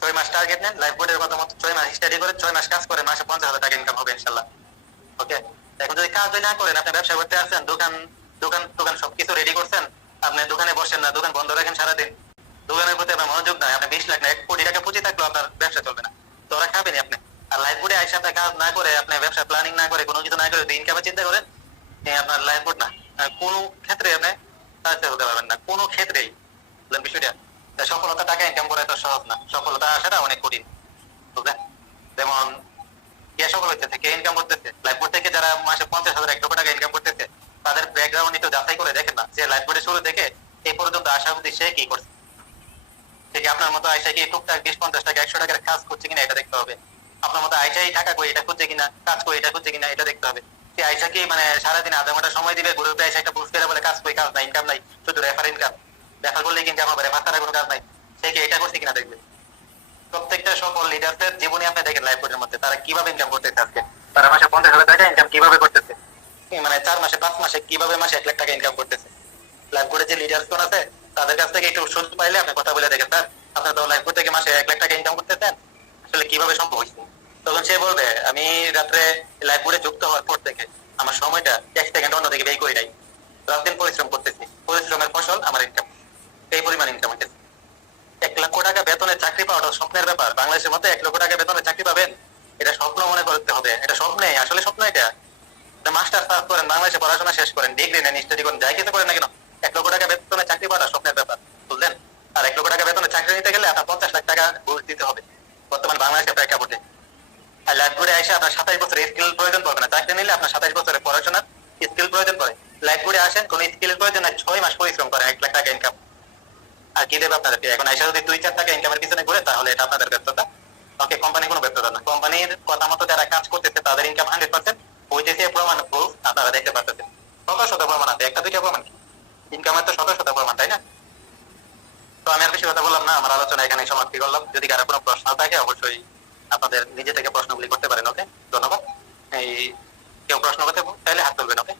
6 মাস টার্গেট নেন, লাইফ বোর্ডের কথা মতো 6 মাস স্টাডি করে 6 মাস কাজ করে মাসে 50,000 টাকা ইনকাম হবে ইনশাল্লাহ। ওকে? এখন যদি কাজ না করেন, আপনি ব্যবসা করতে আছেন, দোকান দোকান টোকান সবকিছু রেডি করছেন, আপনি দোকানে বসেন না, দোকান বন্ধ রাখেন সারাদিন, দোকানের প্রতি আপনার মনোযোগ নাই, আপনি 20 লাখ না 1 কোটি টাকা পুঁজি থাকলেও আপনার ব্যবসা চলবে না। তো ওরা খাবেনি আপনি। আর লাইফ বোর্ডে আইসা আপনি কাজ না করে, আপনি ব্যবসা প্ল্যানিং না করে, কোনো কিছু না করে ইনকামের চিন্তা করেন, আপনার লাইফ বোর্ড না, কোনো ক্ষেত্রে আপনি সাকসেস হতে পারবেন না, কোনো ক্ষেত্রেই। বুঝলেন বিষয়টা? তাই সফলতা টাকা ইনকাম করা এত সহজ না, সফলতা আসাটা অনেক কঠিন। বুঝলেন? যেমন কে সফল হইতেছে, কে ইনকাম করতেছে, লাইফ বোর্ড থেকে যারা মাসে 50,000 1 লক্ষ টাকা ইনকাম করতেছে, তাদের ব্যাকগ্রাউন্ড একটু যাচাই করে দেখেন না, যে লাইফ বোর্ডে শুরু থেকে এই পর্যন্ত আসা অবধি সে কি করছে। সে কি আপনার মতো আইসা কি টুকটাক 20-50 টাকা 100 টাকার কাজ করছে কিনা এটা দেখতে হবে। আপনার মতো আইসাই টাকা কই এটা খুঁজছে কিনা, কাজ কই এটা খুঁজছে কিনা এটা দেখতে হবে। সে আইসা কি মানে সারাদিন আধা ঘন্টা সময় দিবে গ্রুপে আইসা একটা পোস্ট করে বলে কাজ কই, কাজ নাই, ইনকাম নাই, শুধু রেফার ইনকাম, রেফার করলে ইনকাম হবে, রেফার ছাড়া কোনো কাজ নাই। সে কি এটা করছে কিনা দেখবে। প্রত্যেকটা সফল লিডারদের জীবনে আপনি দেখেন লাইফ বোর্ডের মধ্যে তারা কিভাবে ইনকাম করতেছে। আজকে তারা মাসে 50,000 টাকা ইনকাম কিভাবে করতেছে, মানে 4 মাসে 5 মাসে কিভাবে মাসে 1 লাখ টাকা ইনকাম করতেছে। লাইফ বোর্ডে যে লিডার্স কোন আছে তাদের কাছ থেকে একটু সুযোগ পাইলে আপনি কথা বলে দেখেন, স্যার আপনার তো লাইফ বোর্ড থেকে মাসে 1 লাখ টাকা ইনকাম করতেছেন, আসলে কিভাবে সম্ভব হয়েছে। তখন সে বলবে আমি রাত্রে লাইফ বোর্ডে যুক্ত হওয়ার পর থেকে আমার সময়টা 1 সেকেন্ড অন্যদিকে ব্যয় করি নাই, রাত দিন পরিশ্রম করতেছি, পরিশ্রমের ফসল আমার ইনকাম, এই পরিমাণ ইনকাম হইতেছে। 1 লক্ষ টাকা বেতনের চাকরি পাওয়াটা স্বপ্নের ব্যাপার। বাংলাদেশের মধ্যে 1 লক্ষ টাকা বেতনের চাকরি পাবেন, এটা স্বপ্ন মনে করতে হবে। এটা স্বপ্নে, আসলে স্বপ্ন এটা। মাস্টার পাস করেন, বাংলাদেশে পড়াশোনা শেষ করেন, ডিগ্রি নেন, স্টাডি করেন, যাই কিছু করেন না কেন, 1 লক্ষ টাকা বেতনের চাকরি পাওয়াটা স্বপ্নের ব্যাপার। বুঝলেন? আর 1 লক্ষ টাকা বেতনের চাকরি নিতে গেলে আপনার 50 লাখ টাকা ঘুষ দিতে হবে বর্তমান বাংলাদেশের প্রেক্ষাপটে। আর লাইফ বোর্ডে এসে আপনার 27 বছরের স্কিল প্রয়োজন পড়বে না। চাকরি নিলে আপনার 27 বছরের পড়াশোনার স্কিল প্রয়োজন পড়ে। লাইফ বোর্ডে আসেন, কোন স্কিলের প্রয়োজন নাই, 6 মাস পরিশ্রম করেন, 1 লাখ টাকা ইনকাম। আর কি দেবে আপনাদেরকে? এখন আইসা যদি 2-4 টাকা ইনকামের পিছনে ঘুরে, তাহলে এটা আপনাদের ব্যর্থতা। ওকে, কোম্পানি কোনো ব্যর্থতা না। কোম্পানির কথা মতো যারা কাজ করতেছে তাদের ইনকাম 100% হইতেছে, প্রমাণ প্রুফ আপনারা দেখতে পাচ্ছেন। শত শত প্রমাণ আছে, একটা দুইটা প্রমাণ কি, ইনকামের তো শত শত প্রমাণ, তাই না? তো আমি আর বেশি কথা বললাম না, আমার আলোচনা এখানে সমাপ্তি করলাম। যদি কারো কোনো প্রশ্ন থাকে অবশ্যই আপনাদের নিজে থেকে প্রশ্নগুলি করতে পারেন। ওকে, ধন্যবাদ। এই কেউ প্রশ্ন করতে চাইলে হাত তুলবেন। ওকে।